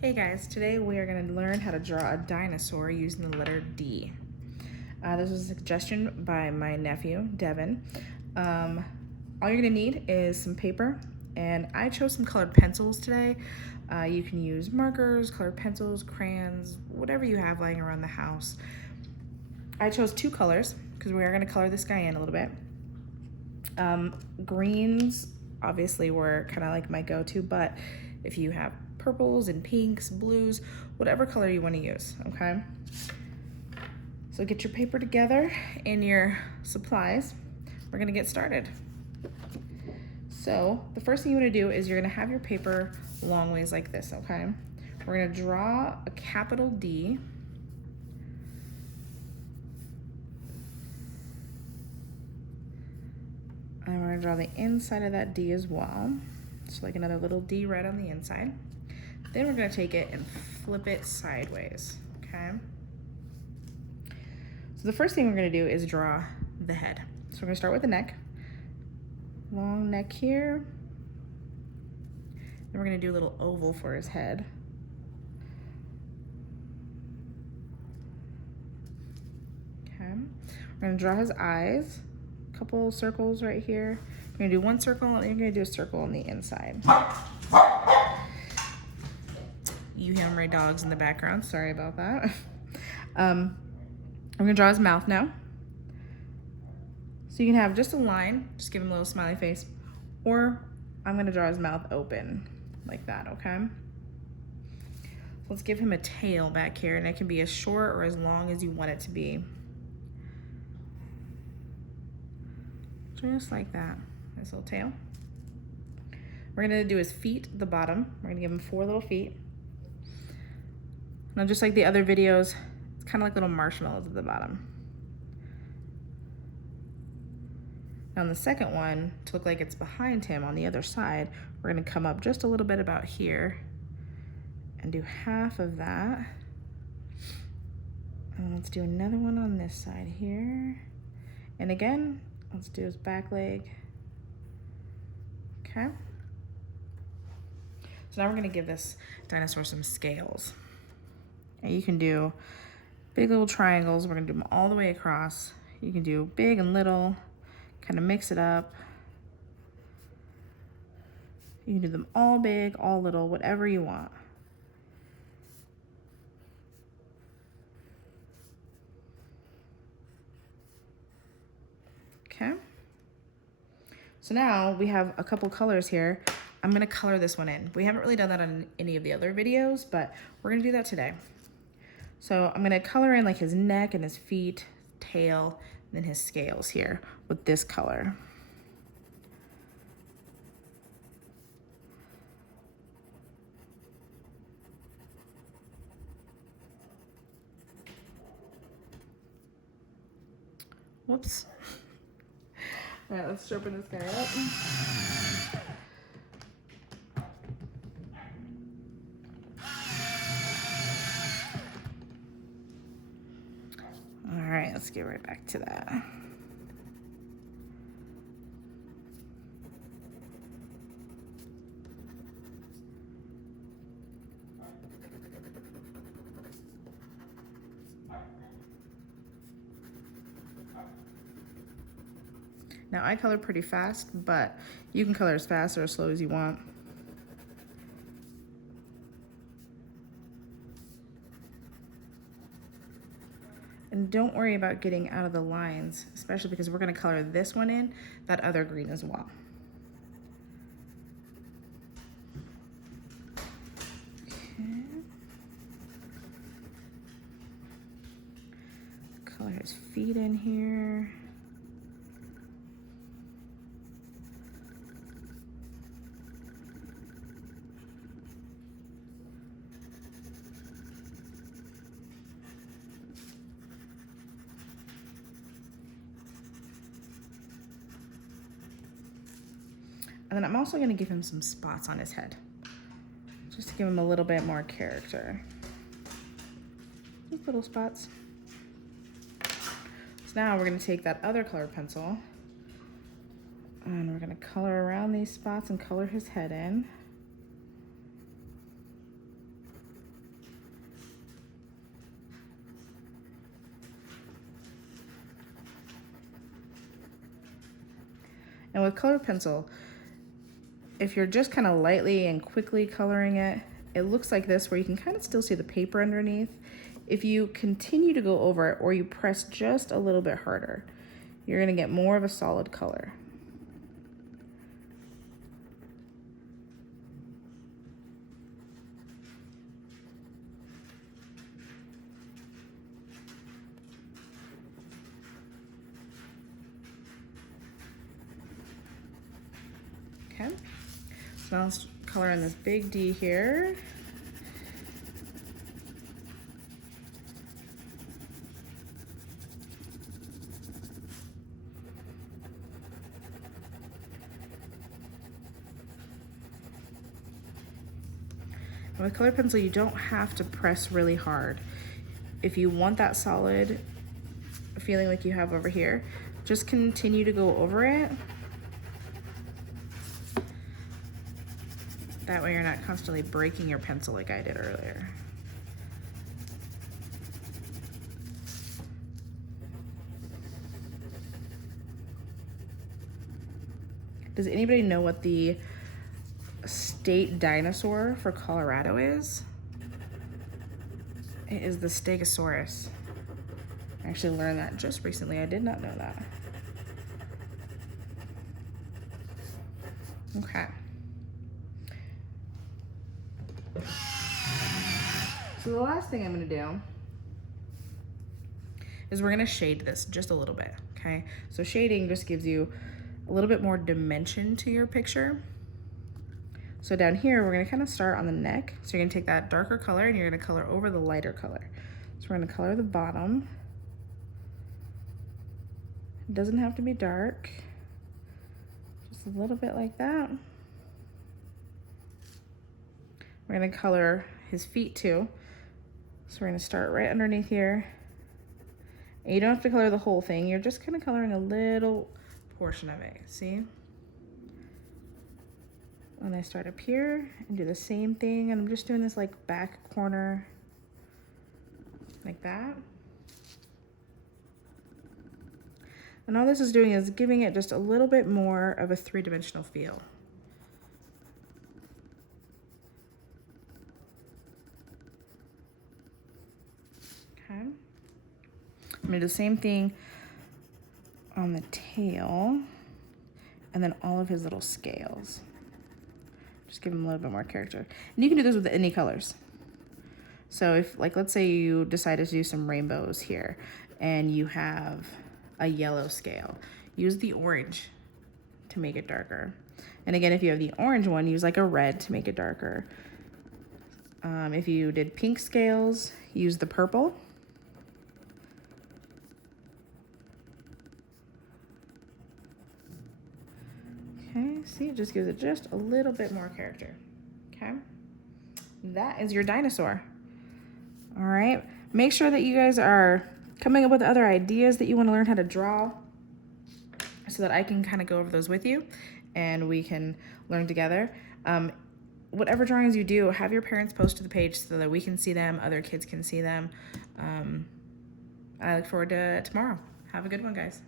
Hey guys, today we are going to learn how to draw a dinosaur using the letter D. This was a suggestion by my nephew, Devin. All you're going to need is some paper, and I chose some colored pencils today. You can use markers, colored pencils, crayons, whatever you have lying around the house. I chose two colors because we are going to color this guy in a little bit. Greens obviously were kind of like my go-to, but if you have purples and pinks, blues, whatever color you want to use, okay? So get your paper together and your supplies. We're gonna get started. So the first thing you want to do is you're gonna have your paper long ways like this, okay? We're gonna draw a capital D. And we're gonna draw the inside of that D as well. So like another little D right on the inside. Then we're gonna take it and flip it sideways, okay? So the first thing we're gonna do is draw the head. So we're gonna start with the neck. Long neck here. Then we're gonna do a little oval for his head. Okay, we're gonna draw his eyes. A couple circles right here. We're gonna do one circle and then you're gonna do a circle on the inside. You hear my dogs in the background, sorry about that. I'm gonna draw his mouth now. So you can have just a line, just give him a little smiley face, or I'm gonna draw his mouth open like that, okay? So let's give him a tail back here, and it can be as short or as long as you want it to be. Just like that, this little tail. We're gonna do his feet at the bottom. We're gonna give him 4 little feet. Now, just like the other videos, it's kind of like little marshmallows at the bottom. Now on the second one, to look like it's behind him on the other side, we're gonna come up just a little bit about here and do half of that. And let's do another one on this side here. And again, let's do his back leg. Okay. So now we're gonna give this dinosaur some scales. And you can do big little triangles. We're gonna do them all the way across. You can do big and little, kind of mix it up. You can do them all big, all little, whatever you want. Okay. So now we have a couple colors here. I'm gonna color this one in. We haven't really done that on any of the other videos, but we're gonna do that today. So I'm gonna color in like his neck and his feet, tail, and then his scales here with this color. Whoops. All right, let's sharpen this guy up. All right, let's get right back to that. Now I color pretty fast, but you can color as fast or as slow as you want. And don't worry about getting out of the lines, especially because we're gonna color this one in, that other green as well. Okay. Color his feet in here. And then I'm also gonna give him some spots on his head, just to give him a little bit more character. Just little spots. So now we're gonna take that other colored pencil and we're gonna color around these spots and color his head in. And with colored pencil, if you're just kind of lightly and quickly coloring it, it looks like this, where you can kind of still see the paper underneath. If you continue to go over it or you press just a little bit harder, you're gonna get more of a solid color. Okay, so now let's color in this big D here. And with colored pencil, you don't have to press really hard. If you want that solid feeling like you have over here, just continue to go over it. That way you're not constantly breaking your pencil like I did earlier. Does anybody know what the state dinosaur for Colorado is? It is the Stegosaurus. I actually learned that just recently. I did not know that. Okay. So the last thing I'm gonna do is we're gonna shade this just a little bit, okay? So shading just gives you a little bit more dimension to your picture. So down here, we're gonna kind of start on the neck. So you're gonna take that darker color and you're gonna color over the lighter color. So we're gonna color the bottom. It doesn't have to be dark. Just a little bit like that. We're gonna color his feet too. So we're gonna start right underneath here. And you don't have to color the whole thing. You're just kind of coloring a little portion of it, see? And I start up here and do the same thing, and I'm just doing this like back corner, like that. And all this is doing is giving it just a little bit more of a three-dimensional feel. Okay. I'm gonna do the same thing on the tail, and then all of his little scales. Just give him a little bit more character. And you can do this with any colors. So if, like, let's say you decided to do some rainbows here and you have a yellow scale, use the orange to make it darker. And again, if you have the orange one, use like a red to make it darker. If you did pink scales, use the purple. Okay, see, it just gives it just a little bit more character, okay? That is your dinosaur. All right, make sure that you guys are coming up with other ideas that you want to learn how to draw so that I can kind of go over those with you and we can learn together. Whatever drawings you do, have your parents post to the page so that we can see them, other kids can see them. I look forward to tomorrow. Have a good one, guys.